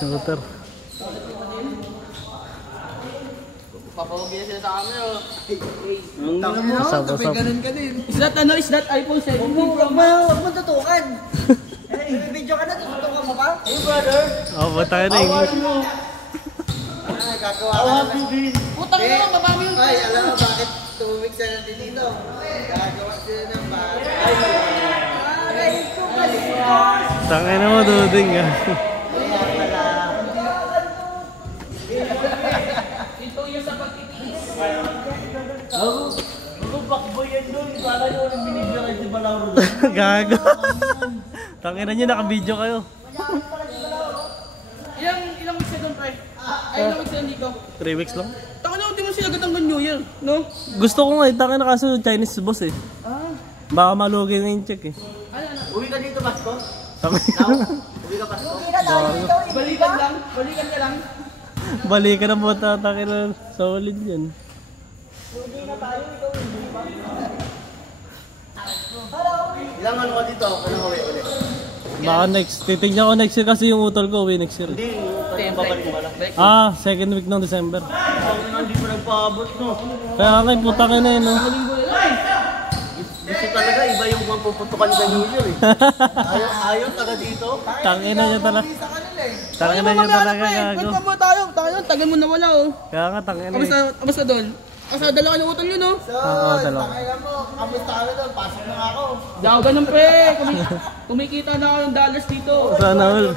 Shooter. Papawagin sila sa amin oh. Usap. Ganun ka din. Is that iPhone 7? Huwag mo tutukan. Video ka na, tutukan mo pa? Hey brother! Oh, bata na yung Ay, gagawa ka na. Putang na, babami yung... Ay, alam mo bakit tumumig sa natin dito? Gagawa sila ng bagay. Ay, ko balikas! tangay na mo, duding ka. Kaya pala. Ito yung sa pagtitiis. Bakbo yan doon. Kala nyo walang binigyan kayo si Balauro doon. Gago. Tangay na nyo, naka-video kayo. Ilang weeks na doon, pre? Ay, ilang weeks na dito? 3 weeks lang. Taka na, hindi mo sila gatanggan New Year, no? Gusto ko nga, tangay na kaso Chinese boss eh. Baka malugi na yung check eh. Uwi ka dito, Basko? Tangay Uwi ka, Basko? Balikan ka lang. Balikan na mo, tatangay na. Solid yan. Ilang ano ka dito? Anong uwi ulit? Baka next, titignan ko next year kasi yung utol ko, uwi next year. Hindi, babalik mo ka lang. Second week ng December. Hindi pa nagpaabot, no? Kaya nga, putangin na yun, no? Gusto talaga, iba yung mga puputukan ka New Year eh. Ayaw taga dito. Tangin na niya talaga. Tangin na niya talaga, gago. Kwento mo tayo, tagal mo nawala oh. Kaya nga, tangin na eh. Kamusta doon? Kasi dalawa ng utol yun oh. Oo, dalawa. Kamusta ka na doon? Pasok na ako. Daw ganun pre, kumikita na ako ng dollars dito. Sana all.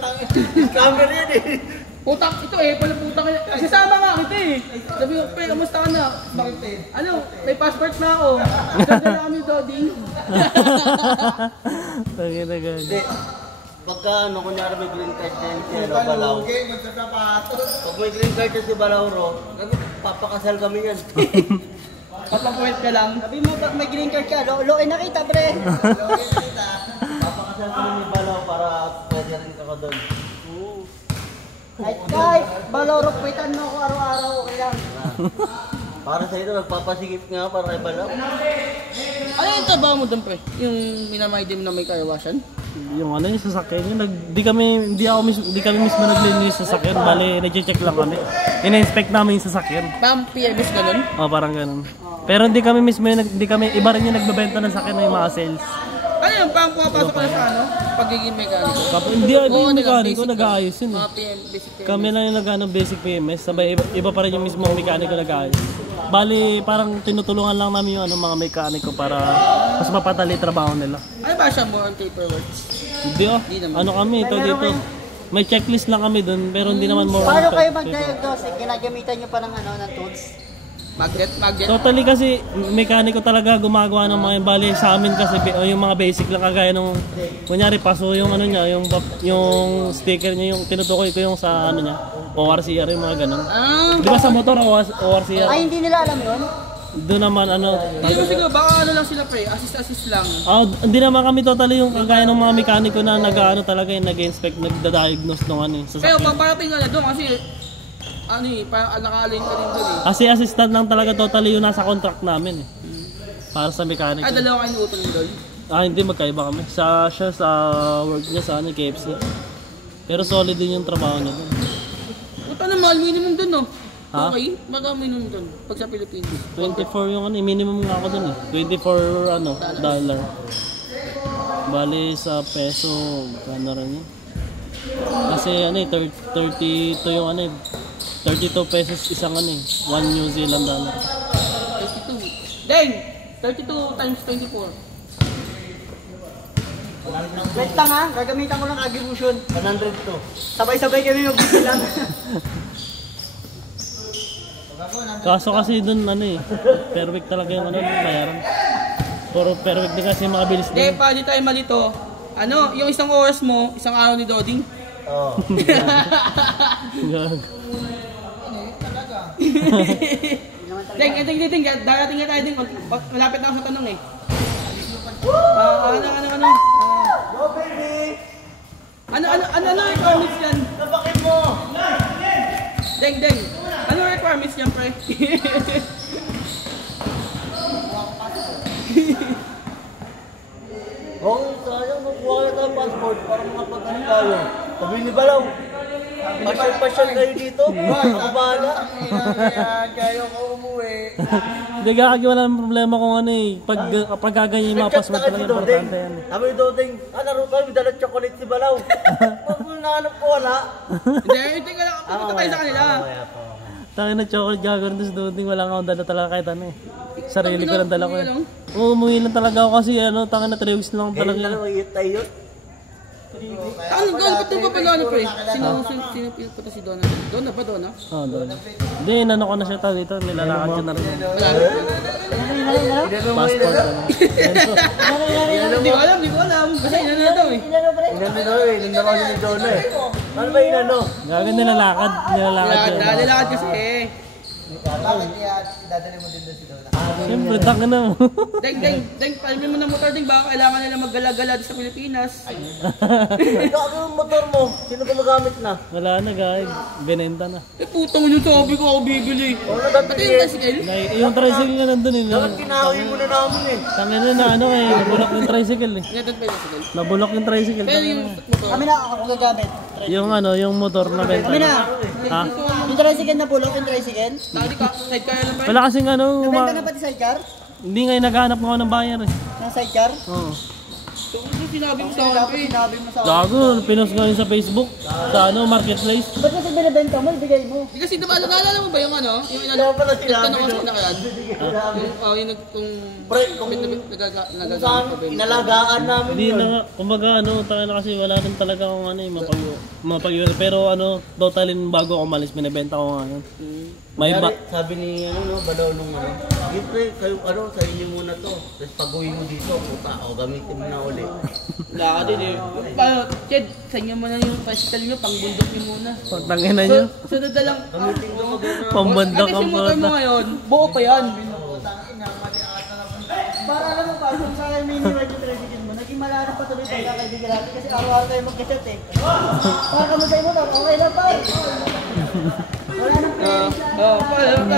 Camera yan eh. Putak, ito eh, pala putak. Sasama nga kita eh. Sabi ko, pre, kamusta ka na? Bakit eh? Ano, may passport na ako. Sabi na kami doding. Tangin na gago. Hindi. Pagka ano, kunyari may green card din si Balaw. Pag may green card din si Balauro, papakasal kami yan. Papapuwet ka lang. Sabi mo, pag may green card ka, loin na kita, pre. Loin na kita. Papakasal kami ni Balaw para pwede rin ka doon. Kahit Balauro, pwitan mo ako araw-araw, okay lang. Para sa ito, nagpapasigip nga para kay Balaw. Ano yung trabaho mo doon pre? Yung minamay-dim na may carwashan? Yung ano yung sasakyan yun, di kami mismo naglilinis sa sasakyan, bali nag-check lang kami. Ina-inspect namin yung sasakyan. Parang PMS ganun? Parang ganun. Pero hindi kami mismo, iba rin yung nagbebenta ng sasakyan ng mga sales. Ano yun? Parang pumapasok ka na sa ano? Pagiging mekaniko? Hindi, yung mekaniko nag-aayos yun. Mga basic PMS. Kami lang yung nag-ano basic PMS, sabay iba pa rin yung mismo mekaniko nag-aayos. Bali, parang tinutulungan lang namin yung mga mekaniko para mas mapatali trabaho nila. Ano ba siya more on paperwork? Hindi ano kami ito dito. May checklist lang kami dun, pero hindi naman more. Paano kayo mag-diagnose? Ginagamitan nyo pa ng ng tools? Magnet? Totally kasi mekaniko talaga gumagawa ng mga bali sa amin kasi yung mga basic lang kagaya nung kunyari paso yung ano niya, yung sticker niya, yung tinutukoy ko yung sa ano niya, ORCR yung mga ganun. Di ba sa motor ORCR? Ay, hindi nila alam yun? Doon naman ano. Hindi ko siguro, baka ano lang sila pre, assist lang. Hindi naman kami totally yung kagaya ng mga mekaniko na nag-ano talaga yung nag-inspect, nagda-diagnose ng ano eh. Pero paparating ka na doon kasi ano eh, parang naka-align ka rin doon eh. Kasi assistant lang talaga totally yung nasa contract namin eh. Para sa mekaniko. Dalawa kayo utol mo doon? Hindi, magkaiba kami. Siya sa work niya sa KFC. Pero solid din yung trabaho niya doon. Puta na, mahal minimum doon no? Ha? Okay, baka minimum doon pag sa Pilipinas. 24 yung ano, minimum nga ako doon eh. 24 dollar. Bali sa peso, kano rin yun. Kasi ano eh, 32 yung ano eh. 32 pesos isang ano eh, 1 New Zealand dollar. 32. Dang! 32 times 24. Wait lang ha, gagamitan ko lang aggregation. 100 to. Sabay-sabay kami magbibilang. Kaso kasi doon ano eh, per week talaga yung ano, bayaran. Puro per week din kasi mga bilis din. Paano tayo malito? Ano, yung isang oras mo, isang araw ni Doding? Oo. Ding, darating nga tayo din. Malapit na ako sa tanong eh. Ano? Go baby! Ano requirements yan? Tapakin mo! Deng. Ano requirements yan, pre? Oo, sayang. Nakuha ka tayo passport para makapag-ano tayo. Sabi ni Balaw, pasyal kayo dito. Ako bahala. Kaya ko umuwi. Hindi gagawin wala ng problema kung ano eh. Pag gaganyan yung mga password talaga importante yan. Sabi ni Dodeng, laro kayo, may dalat chocolate si Balaw. Pag mo nahanap ko, wala. Hindi, hindi ka lang. Pupunta tayo sa kanila. Tangin na chocolate gagawin doon sa Duding. Wala nga akong dala talaga kahit ano eh. Sarili ko lang dala ko eh. Oo, umuwi lang talaga ako kasi ano, tangin na 3 weeks lang talaga. Ganyan lang, iyot tayo. Ano gano'n? Ba't ba pag-ano pre? Sino pinagpunta si Donna? Donna ba Donna? Oo, doon. Hindi, inano ko na siya tao dito. Nilalakad ko na rin. Passport ano. Hindi ko alam. Basta inano na daw eh. Inano daw eh, nagdakaw ni Donna eh. Ano ba inano? Gagawin nilalakad. Nilalakad siya. Lalakad kasi eh. Bakit dadali mo din doon si Donna? Siyempre, tangin na mo. Deng, palmin mo ng motor ding baka kailangan nila maggala-gala sa Pilipinas. Ano yung motor mo? Sino gumagamit na? Wala na guys. Binenta na. Eh putang yun, sabi ko ako bibili. Wala dapat Pati yung tricycle? Yung tricycle nga nandun eh. dapat kinahawi mo na namin eh. Tangin na ano eh. Nabulok yung tricycle eh. Nandun pa yung tricycle. Nabulok yung tricycle. Pero yung motor. Kami na ako gagamit. Yung ano, yung motor na benta. Kami na. Ha? Yung tricycle na bulok, yung tricycle. Dati ka, sidecar lang ba? Wala kasing ano. Nabenta na pati sidecar? Hindi nga naghahanap ako ng buyer eh. Ng sidecar? Oo. So, ano sinabi mo sa akin Dapat pre? sinabi mo sa akin. Gago, pinost ko yun sa Facebook. Sa ano, marketplace. Ba't kasi binibenta mo, ibigay mo? Di kasi diba, naalala mo ba yung ano? Yung inano? Kaya pala sinabi Nagtanong doon. kasi na kaya? Yung kung... Pre, kung saan inalagaan namin Hindi yun. na nga, kumbaga ano, tayo na kasi wala rin talaga akong ano eh, mapag pero ano, totalin bago ako umalis, binibenta ko nga yun. May ba? Sabi ni ano, Balaw nung ano, siyempre kayo ano, sa inyo muna to. Tapos pag-uwi mo dito, puta, o gamitin mo na uli. Wala ka din eh. Paano, Chad, sa inyo mo na yung festival nyo, pangbundok nyo muna. Pagtangin na nyo. Sunod na lang. Gamitin ko mag-ano. Pambandang Kasi ang yung motor mo puta. ngayon, buo pa yan. Para alam mo pa, kung sa akin may iniwan yung tricycle mo, naging malarap pa tuloy tayo kaibigan natin kasi araw-araw tayo mag-chat eh. Para ka mo sa motor, okay lang pa. Wala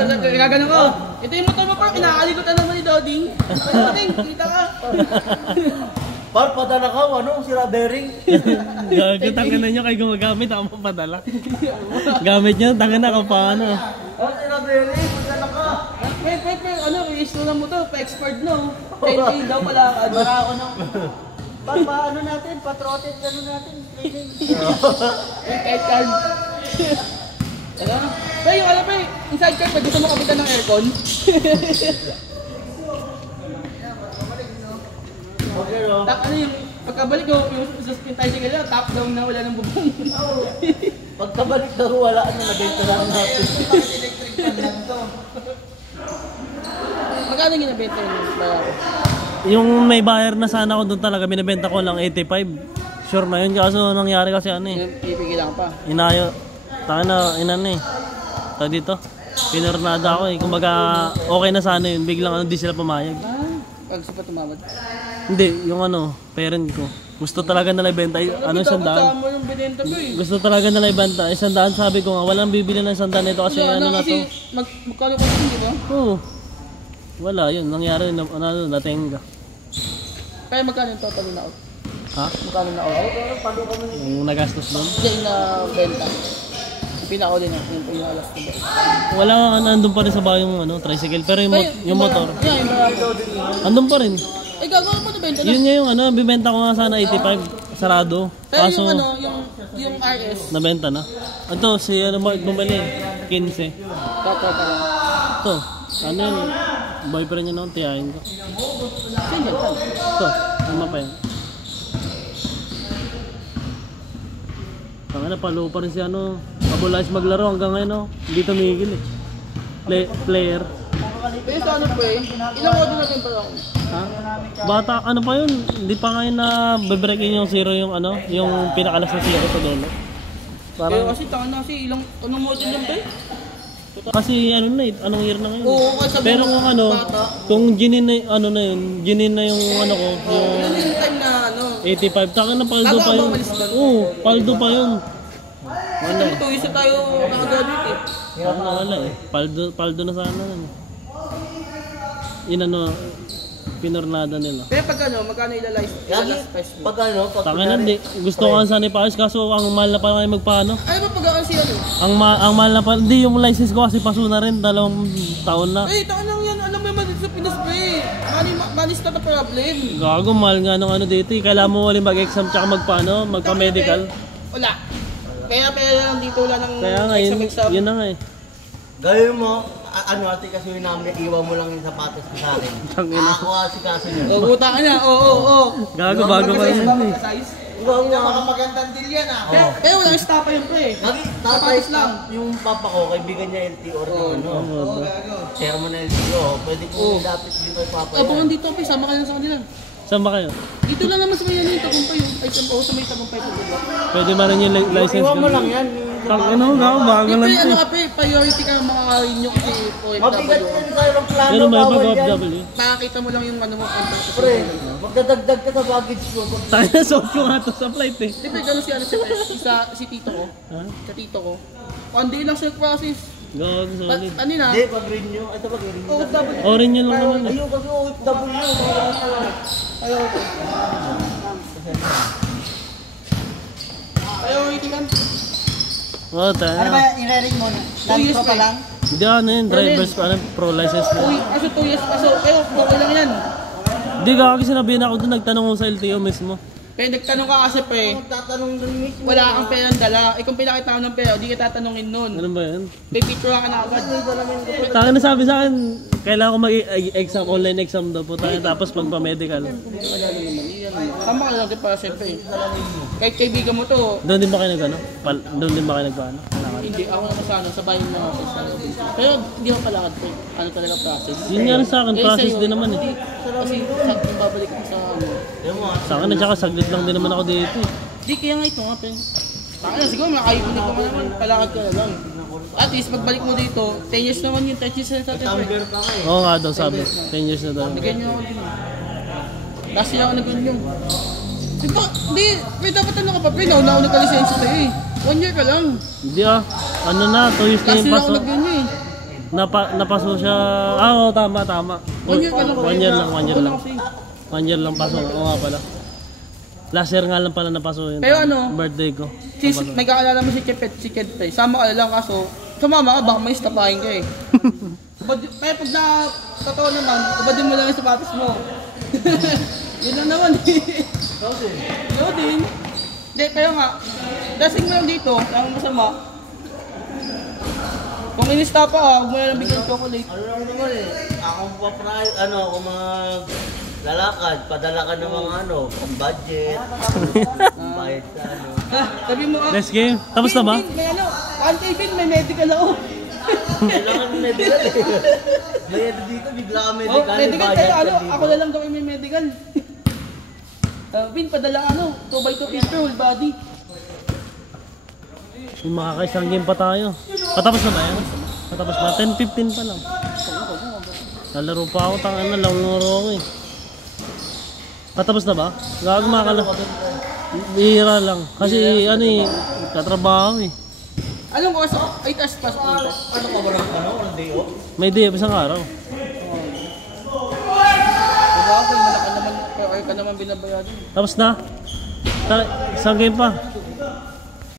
nang Gagano ko. Ito yung motor mo pa, kinakalikot naman ni Doding. Doding, kita ka. Par, padala ka, ano, sira bearing. Gago, tangin na nyo kayo gumagamit, ako mapadala. Gamit nyo, tangin na kung paano. Oh, sira bearing, padala ka. Wait, ano, i-issue na mo to, pa-expert no. 10K daw pala. Para ako nang... Pa, ano natin, patrotin, ano natin. Kahit card. Ano? Pero yung alam pa yung sidecar pa, gusto mo kapitan ng aircon? Okay, no? Ano yung pagkabalik ko, yung suspend tricycle lang, top down na, wala nang bubong. Pagkabalik na ro, wala, ano, nabenta lang natin. Magkano yung nabenta yung bayaw? Yung may buyer na sana ako doon talaga, binibenta ko lang 85. Sure na yun, kaso nangyari kasi ano eh. Yung pipigil lang pa. Inayo, tangin na, inan eh. Tawag dito, pinarnada ako eh. Kumbaga, okay na sana yun, biglang ano, di sila pumayag. Pag pa tumawad. Hindi, yung ano, parent ko. Gusto talaga nila ibenta, ano, 100. Kasama yung binenta ko eh. Gusto talaga nila ibenta, 100. Sabi ko nga, walang bibili ng 100 nito kasi ano na kasi to. magkano pa rin, di ba? Oo. Wala, yun. Nangyari na, ano, natenga. Kaya magkano yung total na out? Ha? Magkano na out? Yung nagastos doon. Hindi na benta. Yung pinaka-uli na, yung pinaka-last na benta. Wala nga, nandun pa rin sa bahay yung ano, tricycle. Pero yung motor, Yeah, yung bayaw. andun pa rin. Eh, gagawin mo na benta na. Yun nga yung ano, bibenta ko nga sana 85, sarado. Pero Kaso, yung ano, yung RS, nabenta na. Ito, si ano, Mark bumili, 15. tato pa lang. Ito, ano yun, boyfriend niya noon, tiyahin ko. Sino yan? Ito, ano pa yun. Tanga na, palo pa rin si ano, Abulais maglaro hanggang ngayon, no? Hindi tumigil eh. Player. Pero sa ano po eh, ilang order natin pa lang? Ha? Bata, ano pa yun? Hindi pa ngayon na bebreakin yung zero yung ano, yung pinakalas na zero sa dulo. Pero kasi taka na kasi anong model lang ba eh? Kasi ano na eh, anong year na ngayon? Oo, kasi sabi Pero mo, kung ano, bata. kung ginin na ano na yun, ginin na yung ano ko, yung Yun yung time na ano, 85, taka na paldo Bago pa ba yun. umalis doon? Oo, paldo pa yun. ano mo 2 years na tayo nakagraduate eh. Wala eh, paldo na sana nun. Yun ano, Pinornada nila. Pero pag ano, magkano Lagi, ilalicense mo? pag ano, pag Tangin na, di. Gusto ko nga sana ipaayos kaso ang mahal na pala kayo magpaano. Ano ba pag kasi ano? Ang mahal na pala, hindi yung license ko kasi paso na rin, 2 taon na. Eh, taon lang yan. Alam mo naman dito sa Pinas, pre. Money is not a problem. Gago, mahal nga nung ano dito eh. Kailangan mo ulit mag-exam tsaka magpa-medical. Wala. Kaya lang dito wala nang Kaya nga, exam. yun na nga eh. gawin mo, ano ate kasi yung namin, iwan mo lang yung sapatos ko sa akin. Tangina. Ako kasi kaso nyo. Buta ka na. Oo. Gago, bago pa yun eh. Ikaw nga. Magandang deal yan ah. Kaya walang stapa yun, pre. Lagi, Sapatos lang. yung papa ko, kaibigan niya LTO or ano. Share mo na LTO, pwede ko dapat dito kay papa Abo yan. dito, pre. Sama ka lang sa kanila. Saan ba kayo? Dito lang naman sa may ano yung tagumpay yung ay sa may tagumpay ko. Pwede ba rin yung license Iwan mo ko? lang yan. Tangin na, gago, bago lang Pre, ano ito. ka, pre? Priority ka mga inyo kasi Mabigat OFW. yan sa yung plano, Pero may bawal yan. pag-OFW. Makakita mo lang yung ano mo. Pre, magdadagdag ka sa baggage mo. Tangin na, suot ko nga to sa flight eh. Di ba gano'n si ano si tito ko? Ha? Sa tito ko. One day lang siya process. Gago, solid. Ano na? Hindi, pag-renew. Ito pag-renew. OFW. Orin yun lang naman eh. Ayun kasi OFW. Ayoko. Priority ka. Oo, tayo. Ano ba i-rating mo? years Nandito pa pa lang? Hindi ano yun, drivers ko, ano, pro license na. Uy, aso 2 years. Pero okay lang yan. Hindi ka kasi sinabihin ako doon, nagtanong ko sa LTO mismo. Pero nagtanong ka kasi pre, Magtatanong dun mismo. wala kang perang dala. Eh kung pinakita ko ng pera, di ka tatanungin nun. Ano ba yan? May picture ka na agad. Taka na sabi sa akin, kailangan ko mag-exam, online exam daw po tayo, tapos magpa-medical. Tama ka lang din para siyempre. Kahit kaibigan mo to, Doon din ba kayo nag-ano? Doon din ba kayo nagpaano? hindi ako naman sana, sa bahay na ako sa pero hindi ako palakad pre. Ano talaga process. Yun nga rin sa akin, process sa'yo, din naman eh. hindi. Kasi yung babalik ko sa ano. Ayun mo. Sa akin, at saka saglit lang din naman ako dito eh. Di kaya nga ito nga pre. Taka siguro makaipunin ko naman, palakad ka na lang. At least pagbalik mo dito, 10 years naman yun, 10 years na sa atin pre. Tumbler ka nga eh. Oo nga daw sabi, 10 years na daw. Bigyan niyo ako din. Last year ako nag-ganyan. Diba, hindi, may dapat ano ka pa pre, nauna ka lisensya sa'yo eh. 1 year ka lang. Hindi ah, ano na, 2 years na Last yung year ako paso. nag-ganyan eh. Napaso siya, oo tama. 1 year ka lang. 1 year lang, 1 year lang. Kasi. 1 year lang paso, oo nga pala. Last year nga lang pala napaso yun. Pero ano, Birthday ko. Sis, may kakaalala mo si Ked pre. Sama ka na lang kaso, sumama ka, baka may stapahin ka eh. Kaya pag na, totoo naman, ubadin mo lang yung sapatos mo. Yun lang naman eh. Yun din. Hindi, pero nga, dasing mo lang dito, lang masama. Kung inista pa ka, huwag mo na lang bigyan chocolate. Ano lang naman eh. Ako ako lalakad, padala ka ng mga ano, pang budget, bayad sa ano. Sabi mo ka, Next game, tapos na ba? Vin, may ano, 1K Vin, may medical ako. Kailangan medical eh. Bayad dito, bigla ka Oh, medical. medical bayad kayo, ka ano, dito. ako na lang gawin may medical. Vin, padala ano, 2x2 picture, whole body. Yung makakaisang game pa tayo. Patapos na ba yan? Patapos na, 10-15 pa lang. Lalaro pa ako, tangan na, laro ako eh. Patapos na ba? Gagawin makakala. Bihira lang. Kasi ano eh, katrabaho eh. Anong oras ako? 8 hours pasok dito. Ano ka ba lang, walang day off? May day isang araw. Diba, malaki naman, pero ay ka naman binabayaran. Tapos na. Isang game pa.